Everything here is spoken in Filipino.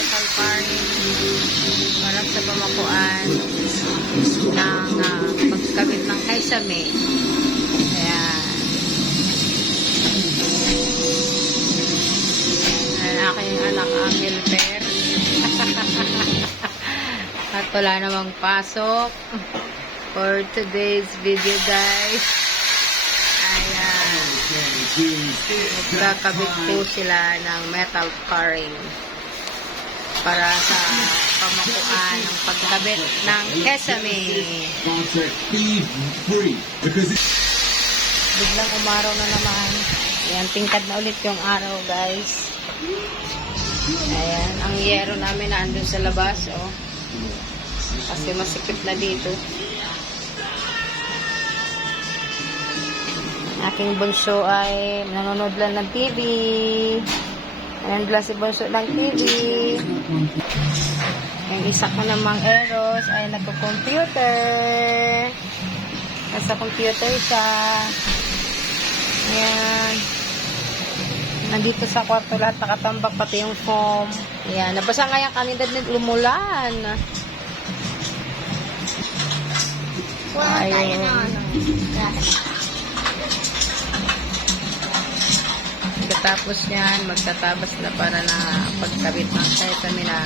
metal paring para sa pamakuan ng pagkabit ng kaisame. Ayan. Ang aking anak ang helper. At wala namang pasok for today's video, guys. Ayan. Magkakabit po sila ng metal paring para sa pamakuan ng pagkabit ng kesame. Biglang umaraw na naman. Ayan, tingkad na ulit yung araw, guys. Ayan, ang yero namin na andun sa labas, oh. Kasi masikip na dito. Aking bunso ay nanonood lang ng TV. Ayan lang si bunso ng TV. Yung isa ko namang Eros ay nagko-computer. Nasa computer siya. Ayan. Nandito sa kwarto lahat nakatambak, pati yung foam. Ayan. Nabasa nga yung kanina din lumulan. Ayun. Pagkatapos niyan, magtatabas na para na pagkabit ng sesame na